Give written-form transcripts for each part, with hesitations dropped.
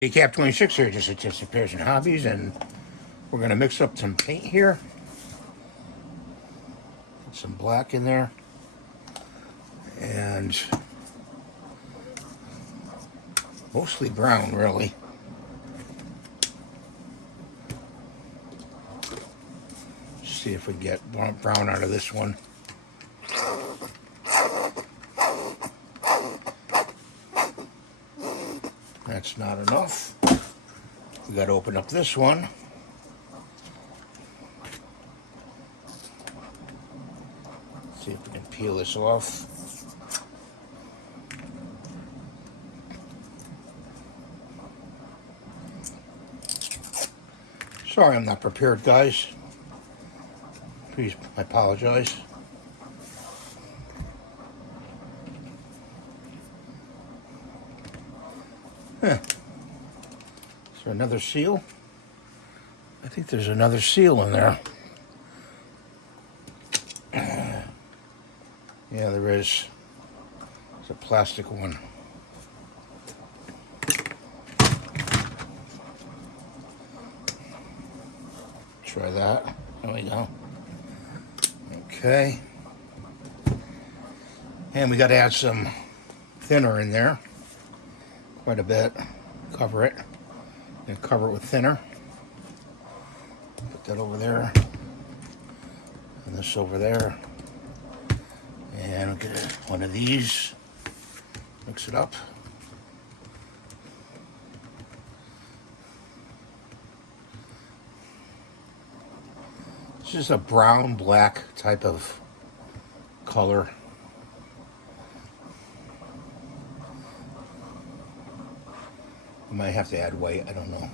Cap 26 here, just at Tips, Repairs, and Hobbies, and we're going to mix up some paint here. Put some black in there. And mostly brown, really. See if we can get brown out of this one. That's not enough. We got to open up this one. See if we can peel this off. Sorry I'm not prepared, guys. Please, I apologize. Huh. Is there another seal? I think there's another seal in there. Yeah, there is. It's a plastic one. Try that. There we go. Okay. And we got to add some thinner in there. Quite a bit. Cover it. And cover it with thinner. Put that over there. And this over there. And we'll get one of these. Mix it up. This is a brown black type of color. We might have to add white, I don't know.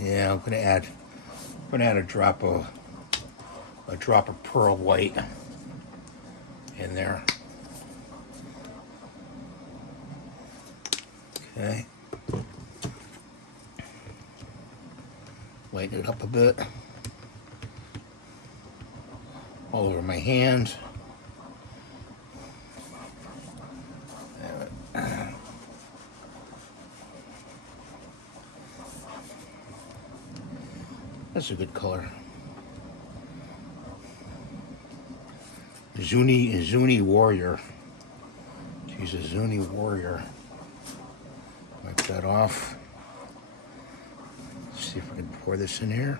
Yeah, I'm gonna add a drop of pearl white in there. Okay. Lighten it up a bit. All over my hand. That's a good color. Zuni warrior. She's a Zuni warrior. Wipe that off. See if we can pour this in here.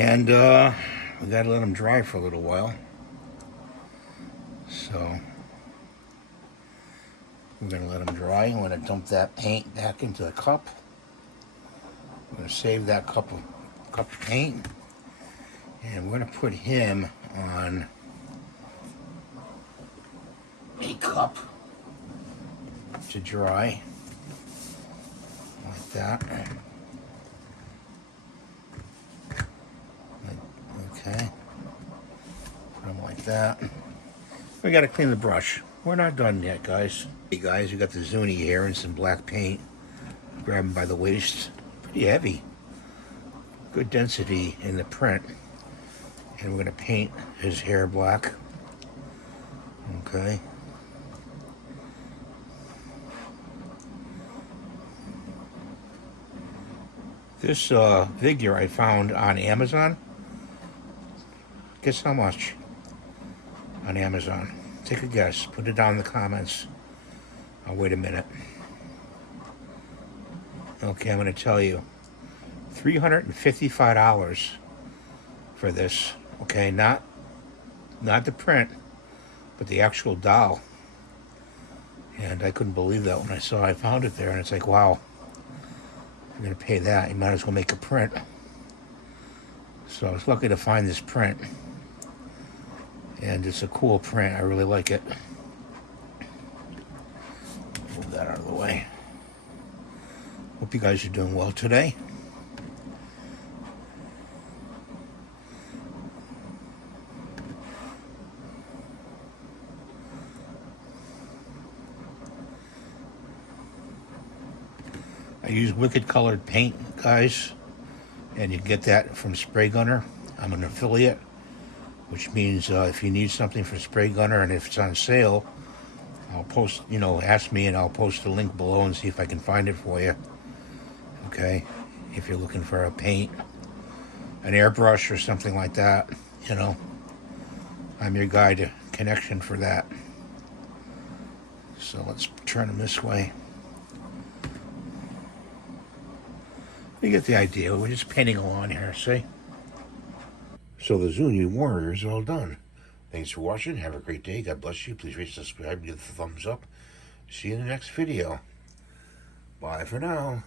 And we gotta let them dry for a little while. So we're gonna let them dry. I'm gonna dump that paint back into the cup. I'm gonna save that cup of paint, and we're gonna put him on a cup to dry, like that. Okay, put him like that. We gotta clean the brush. We're not done yet, guys. Hey guys, we got the Zuni here and some black paint. Grab him by the waist. Pretty heavy. Good density in the print. And we're gonna paint his hair black. Okay. This figure I found on Amazon. Guess how much? On Amazon. Take a guess. Put it down in the comments. I'll wait a minute. Okay, I'm going to tell you. $355 for this. Okay, not the print, but the actual doll. And I couldn't believe that when I found it there. And it's like, wow. If you're going to pay that, you might as well make a print. So I was lucky to find this print. And it's a cool print. I really like it. Move that out of the way. Hope you guys are doing well today. I use Wicked Colored paint, guys. And you can get that from Spraygunner. I'm an affiliate. Which means if you need something for Spraygunner and if it's on sale, I'll post, ask me and I'll post the link below and see if I can find it for you. Okay? If you're looking for a paint, an airbrush or something like that, I'm your guy to connection for that. So let's turn them this way. You get the idea. We're just painting along here, see? So the Zuni warrior is all done. Thanks for watching. Have a great day. God bless you. Please rate, subscribe, give the thumbs up. See you in the next video. Bye for now.